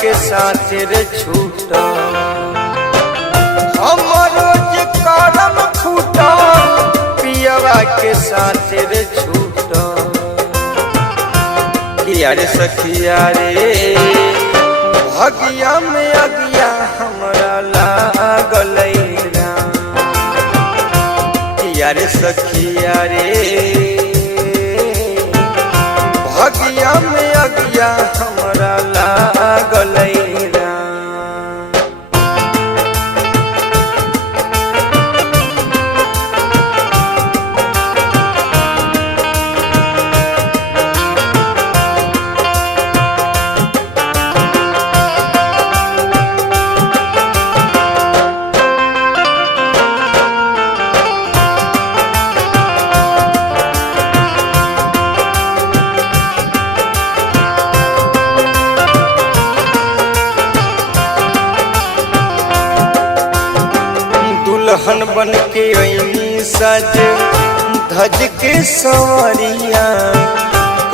के साथ रे छूटा हमरो जे करम फूटा पियवा के साथ रे छूटा किया रे सखिया रे भगिया में अगिया हमरा लागल किया रे सखिया रे भगिया में अगिया हमरा लागल दुल्हन बन के अइनी सज धज के सवरिया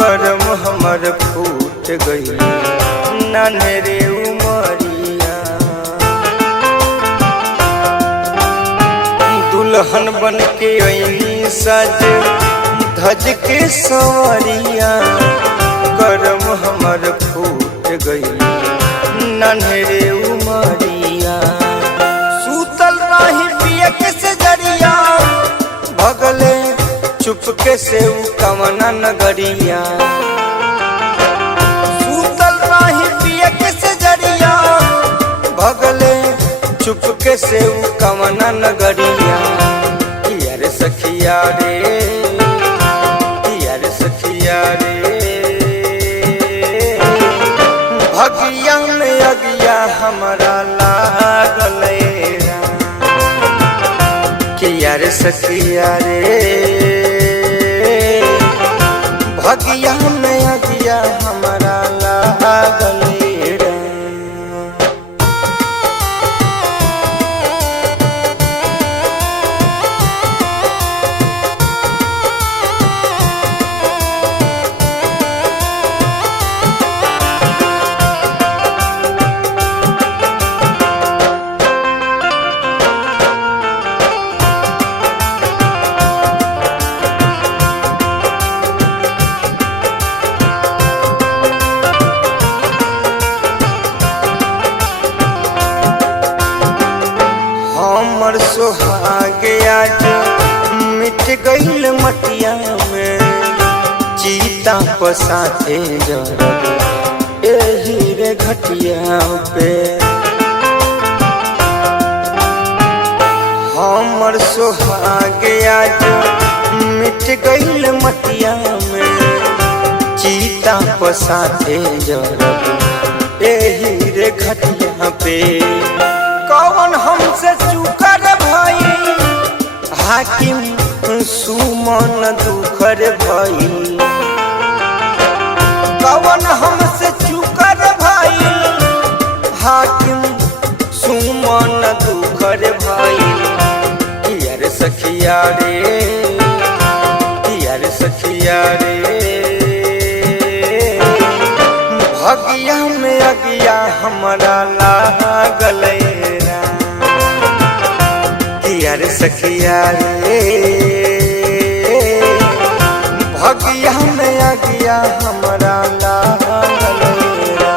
करम हमर फूट गई नन्हे उमरिया दुल्हन बन के अइनी सज धज के सवरिया करम हमर फूट गई नन्हे उमरिया सूतल रही पिया के से जरिया भगले चुपके से उ कवना नगरिया सूतल रही पिया के से जरिया भगले चुपके से उ कवना नगरिया किया रे सखिया रे किया रे सखिया रे भगिया में अगिया हमरा लागल किया रे सखिया रे भगिया में अगिया हमरा लागल हमर सोहागे आज मिट गईल मटिया में चीता पसाथे जरब एही रे घटिया पे हमर सोहागे आज मिट गईल मटिया में चीता पसाथे जरब एही रे घटिया पे कौन हमसे चूकर भाई हाकिम सुमन दुखर भाई कौन हमसे चूकर भाई हाकिम सुमन दुखर भाई किया रे सखिया रे किया रे सखिया रे भगिया में अगिया हमरा लागल किया रे सखिया रे भगिया में अगिया हमरा